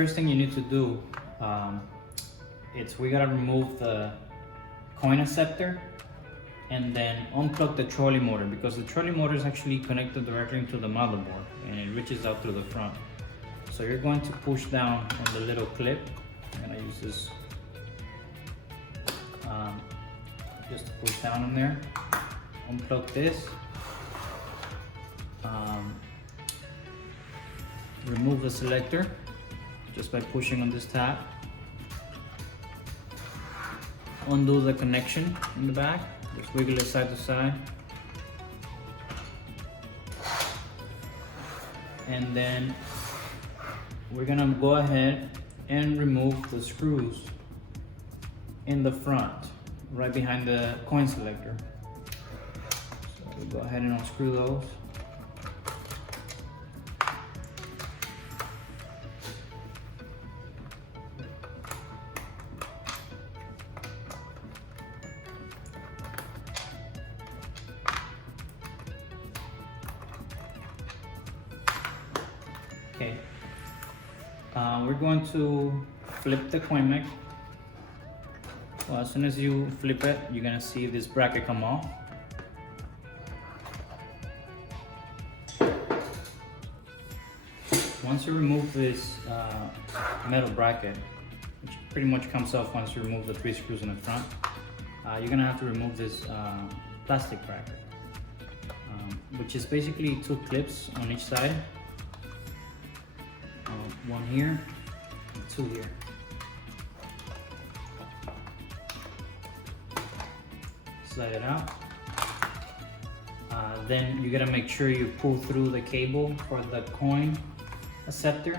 first thing you need to do, we gotta remove the coin acceptor and then unplug the trolley motor, because the trolley motor is actually connected directly into the motherboard and it reaches out through the front. So you're going to push down on the little clip. I'm gonna use this just to push down on there. Unplug this. Remove the selector just by pushing on this tab. Undo the connection in the back. Just wiggle it side to side. And then we're gonna go ahead and remove the screws in the front, right behind the coin selector. So we go ahead and unscrew those. Okay, we're going to flip the coin mech. Well, as soon as you flip it, you're gonna see this bracket come off. Once you remove this metal bracket, which pretty much comes off once you remove the 3 screws in the front, you're gonna have to remove this plastic bracket, which is basically 2 clips on each side. One here, and 2 here. Slide it out. Then you gotta make sure you pull through the cable for the coin acceptor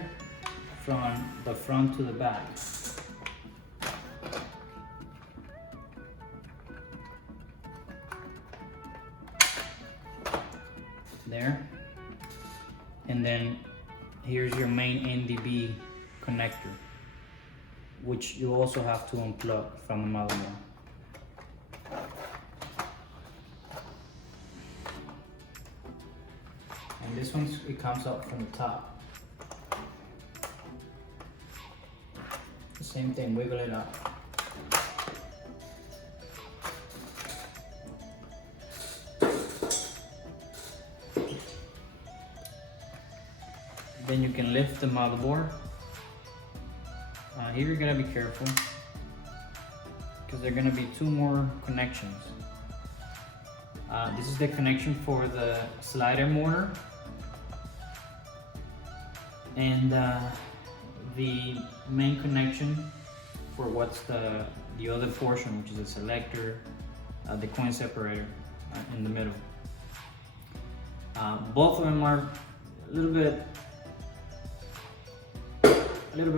from the front to the back. There. And then here's your main NDB connector, which you also have to unplug from the motherboard. And this one, it comes out from the top. The same thing, wiggle it out. Then you can lift the motherboard. Here you're gonna be careful because there are gonna be 2 more connections. This is the connection for the slider motor, and the main connection for what's the other portion, which is the selector, the coin separator in the middle. Both of them are a little bit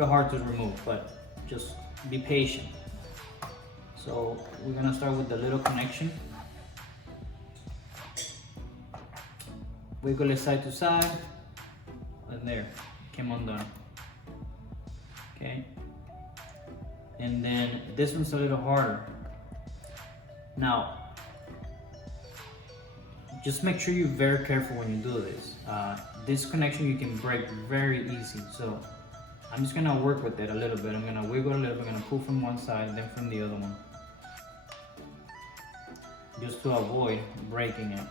hard to remove, but just be patient. So we're gonna start with the little connection. Wiggle it side to side, and there, came undone. Okay, and then this one's a little harder. Now, just make sure you're very careful when you do this. This connection you can break very easy, so I'm just gonna work with it a little bit. I'm gonna wiggle a little bit, I'm gonna pull from one side and then from the other one, just to avoid breaking it.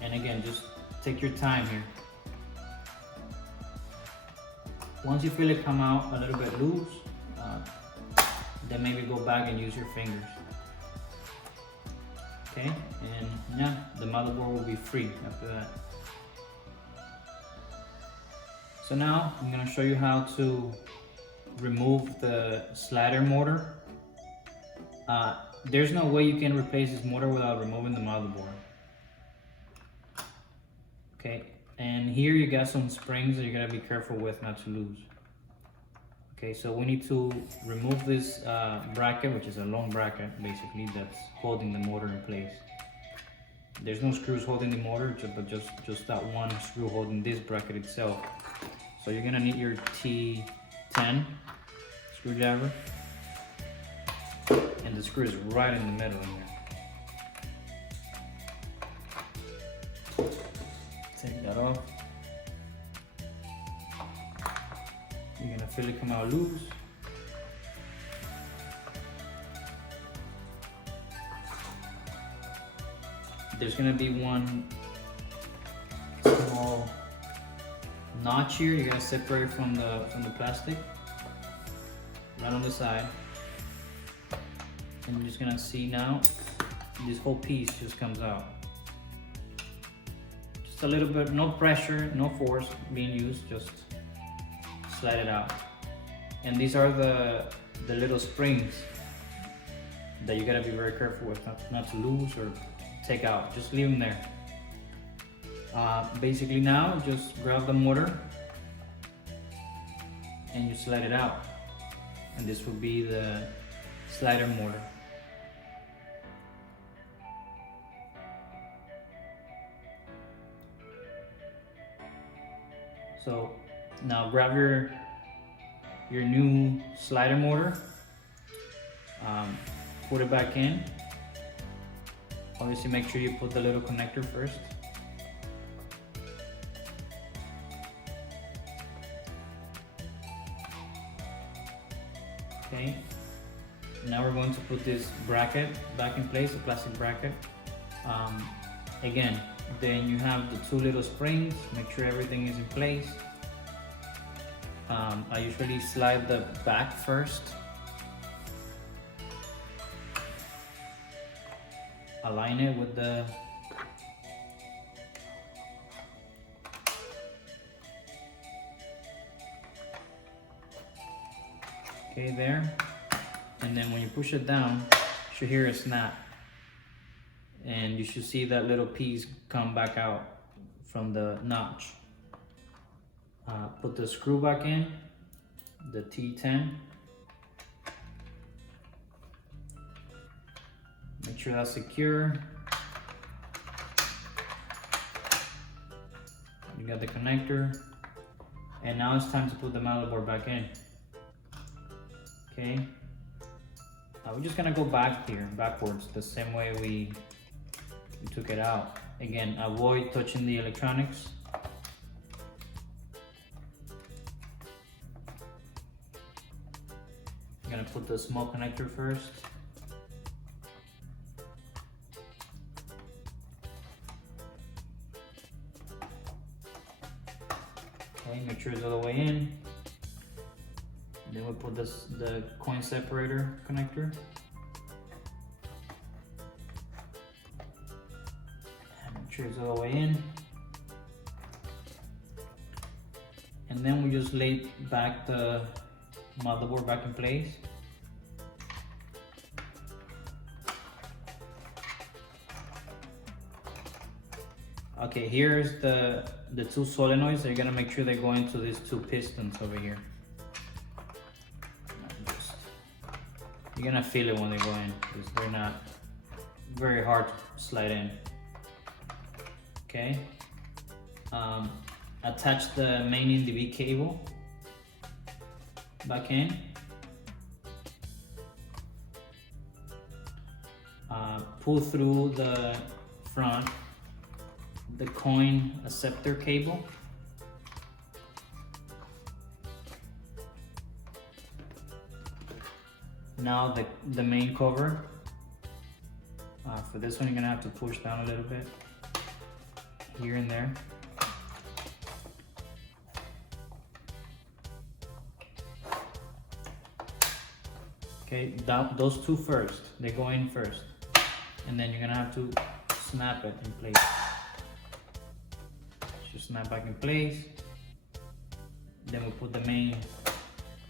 And again, just take your time here. Once you feel it come out a little bit loose, then maybe go back and use your fingers. Okay, and yeah, the motherboard will be free after that. So now I'm gonna show you how to remove the slider motor. There's no way you can replace this motor without removing the motherboard. Okay, and here you got some springs that you gotta be careful with not to lose. Okay, so we need to remove this bracket, which is a long bracket basically, that's holding the motor in place. There's no screws holding the motor, but just that one screw holding this bracket itself. So you're gonna need your T10 screwdriver, and the screw is right in the middle in there. Take that off. You're gonna feel it come out loose. There's gonna be one small notch here. You're gonna separate from the plastic, right on the side. And you're just gonna see now, this whole piece just comes out. Just a little bit, no pressure, no force being used, just slide it out. And these are the little springs that you gotta be very careful with, not to lose or take out. Just leave them there. Basically now, just grab the motor and you slide it out. And this will be the slider motor. So now grab your new slider motor, put it back in. Obviously make sure you put the little connector first. Okay, now we're going to put this bracket back in place, the plastic bracket. Again, then you have the two little springs, make sure everything is in place. I usually slide the back first. Align it with the okay there, and then when you push it down, you should hear a snap, and you should see that little piece come back out from the notch. Put the screw back in, the T10. Make sure that's secure. You got the connector, and now it's time to put the motherboard back in. Okay, we're just gonna go back here, backwards, the same way we took it out. Again, avoid touching the electronics. I'm gonna put the small connector first. Okay, make sure it's all the way in. Then we put the coin separator connector. And make sure it's all the way in. And then we just lay back the motherboard back in place. Okay, here's the two solenoids. So you're gonna make sure they go into these two pistons over here. You're gonna feel it when they go in, because they're not very hard to slide in. Okay. Attach the main NDB cable back in. Pull through the front the coin acceptor cable. Now the main cover. For this one, you're gonna have to push down a little bit, here and there. Okay, those two first, they go in first. And then you're gonna have to snap it in place. Just snap back in place. Then we put the main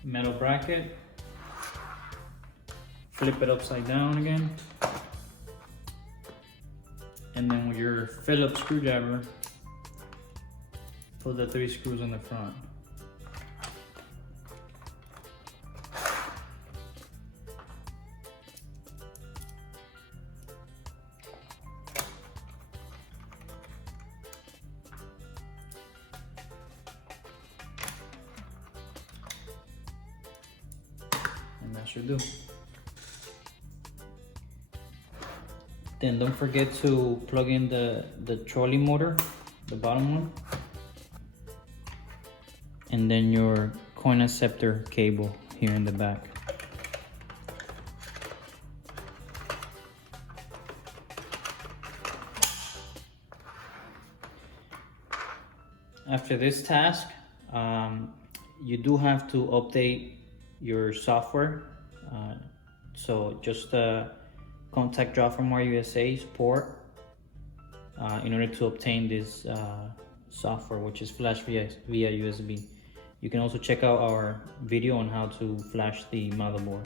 metal bracket. Flip it upside down again. And then with your Phillips screwdriver, put the 3 screws on the front. And that should do. Then don't forget to plug in the trolley motor the bottom one, and then your coin acceptor cable here in the back. After this task, you do have to update your software. So just contact Jofemar USA support in order to obtain this software, which is flash via USB. You can also check out our video on how to flash the motherboard.